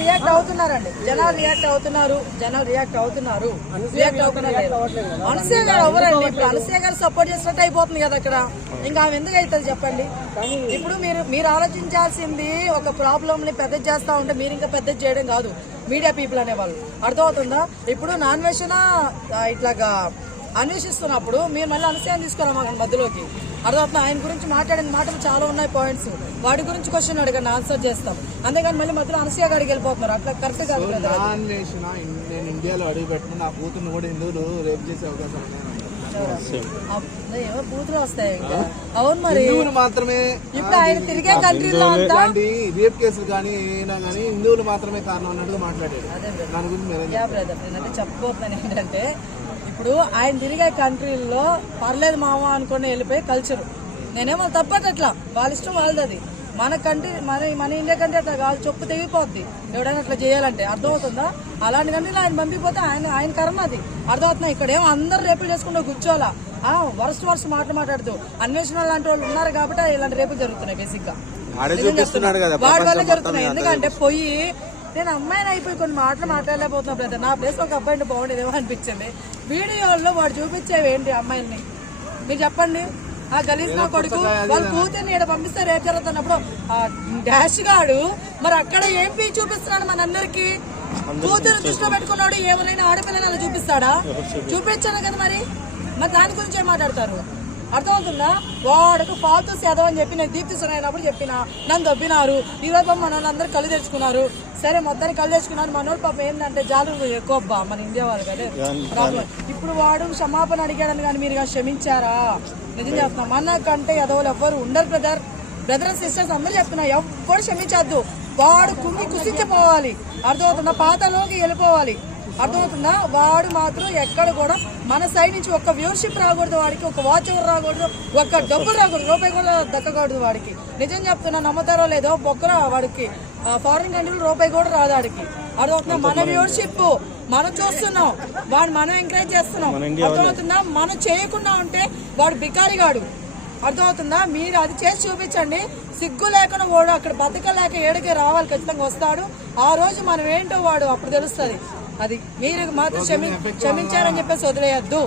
React అవుతున్నారండి. జనాలు react అవుతున్నారు. అనసూయ గారు ఎవరండి? ఇప్పుడు అనసూయ గారు సపోర్ట్ చేసినట్టు అయిపోతుంది కదా అక్కడ. ఇంకా ఆమె ఎందుకు అవుతుంది చెప్పండి? ఇప్పుడు మీరు ఆలోచించాల్సింది ఒక ప్రాబ్లమ్ ని పెద్ద చేస్తా ఉంటే మీరు ఇంకా పెద్ద చేయడం కాదు మీడియా పీపుల్ అనేవాళ్ళు. అర్థమవుతుందా? ఇప్పుడు నాన్వేషణ ఇట్లాగా అన్వేషిస్తున్నప్పుడు మీరు మళ్ళీ అనసూయని తీసుకురామాకండి మధ్యలోకి. అర్థమవుతుంది? ఆయన గురించి మాట్లాడిన మాటలు చాలా ఉన్నాయి పాయింట్స్. వాటి గురించి క్వశ్చన్ అడగండి, ఆన్సర్ చేస్తాం. అంతేగాని మళ్ళీ మధ్యలో అనసూయ గారికి వెళ్ళిపోతున్నారు. అట్లా కరెక్ట్ కాదు. నేను ఇండియాలో అడుగు పెట్టిన నా కూతురు కూడా హిందువులు రేపు చేసే అవకాశం ఏమో బూతులు వస్తాయి ఇంకా. అవును మరి మాత్రమే. ఇప్పుడు ఆయన తిరిగే కంట్రీలో అంతా రేప్ కేసులు కానీ ఏమైనా కానీ హిందువులు మాత్రమే కారణం అన్నట్టుగా మాట్లాడారు. దాని గురించి నేనంటే చెప్పబోతున్నాను ఏంటంటే, ఇప్పుడు ఆయన తిరిగే కంట్రీల్లో పర్లేదు మామ అనుకుని వెళ్ళిపోయి కల్చరు. నేనేమో తప్పట్లా, వాళ్ళ ఇష్టం వాళ్ళది. మన కంట్రీ మన ఇండియా కంట్రీ అట్లా కాదు, చెప్పు తెగిపోద్ది ఎవడైనా అట్లా చేయాలంటే. అర్థమవుతుందా? అలాంటి కంట్రీలో ఆయన పంపిపోతే ఆయన కర్మ అది. అర్థమవుతుందా? ఇక్కడేమో అందరు రేపులు చేసుకుంటూ కూర్చోవాలా, వరుస మాట్లాడుతూ. అన్వేషణ లాంటి వాళ్ళు ఉన్నారు కాబట్టి ఇలాంటి రేపులు జరుగుతున్నాయి. బేసిక్ గా వాడి వల్ల జరుగుతున్నాయి. ఎందుకంటే పోయి నేను అమ్మాయిని అయిపోయి కొన్ని మాటలు మాట్లాడలేకపోతున్నా బ్రదర్. నా ప్లేస్ ఒక అబ్బాయిని బాగుండేదేమో అనిపించింది. వీడియోల్లో వాడు చూపించేవి ఏంటి అమ్మాయిల్ని మీరు చెప్పండి? ఆ గలీజ్ నా కొడుకు వాళ్ళ కూతుర్ని ఇక్కడ పంపిస్తే రేపు జరుగుతున్నప్పుడు డాష్ గాడు మరి అక్కడ ఏం పీ చూపిస్తున్నాడు మనందరికి? కూతురు దృష్టిలో పెట్టుకున్నాడు. ఎవరైనా ఆడపిల్లని అలా చూపిస్తాడా? చూపించాను కదా. మరి దాని గురించి ఏం మాట్లాడతారు? అర్థమవుతుందా? వాడుకు ఫాల్తూ సేదం అని చెప్పి నేను దీప్తి సునైనప్పుడు చెప్పిన, నన్ను దొబ్బినారు. ఈ రోజు మన వాళ్ళందరూ కళ్ళు తెచ్చుకున్నారు. సరే మొత్తానికి కళ్ళు తెచ్చుకున్నారు. మన వాళ్ళు పాపం ఏంటంటే జాలు ఎక్కువ మన ఇండియా వాళ్ళు కదా ప్రాబ్లం. ఇప్పుడు వాడు క్షమాపణ అడిగాడని కానీ మీరు క్షమించారా? నిజం చెప్తున్నా, మనకంటే ఎదవలు ఎవ్వరు ఉండరు బ్రదర్ అండ్ సిస్టర్స్ అందరూ చెప్తున్నా. ఎవ్వరు క్షమించద్దు. వాడు కుసించిపోవాలి. అర్థమవుతుందా? పాతలోకి వెళ్ళిపోవాలి. అర్థమవుతుందా? వాడు మాత్రం ఎక్కడ కూడా మన సైడ్ నుంచి ఒక్క వ్యూవర్షిప్ రాకూడదు వాడికి, ఒక వాచ్ ఓవర్ రాకూడదు, ఒక్క డబ్బులు రాకూడదు, రూపాయి కూడా దక్కకూడదు వాడికి. నిజం చెప్తున్నా, నమ్ముతారో లేదో బొక్కరా వాడికి ఫారిన్ కంట్రీలో రూపాయి కూడా రాదు వాడికి. అర్థమవుతుందా? మన వ్యూవర్షిప్ మనం చూస్తున్నాం, వాడు మనం ఎంకరేజ్ చేస్తున్నాం. అర్థమవుతుందా? మనం చేయకుండా ఉంటే వాడు బికారిగాడు. అర్థమవుతుందా? మీరు అది చేసి చూపించండి. సిగ్గు లేకుండా వాడు అక్కడ బతకలేక ఏడికే రావాలి, ఖచ్చితంగా వస్తాడు. ఆ రోజు మనం ఏంటో వాడు అప్పుడు తెలుస్తుంది. అది మీరు మాత్రం క్షమించారని చెప్పేసి వదిలేయద్దు.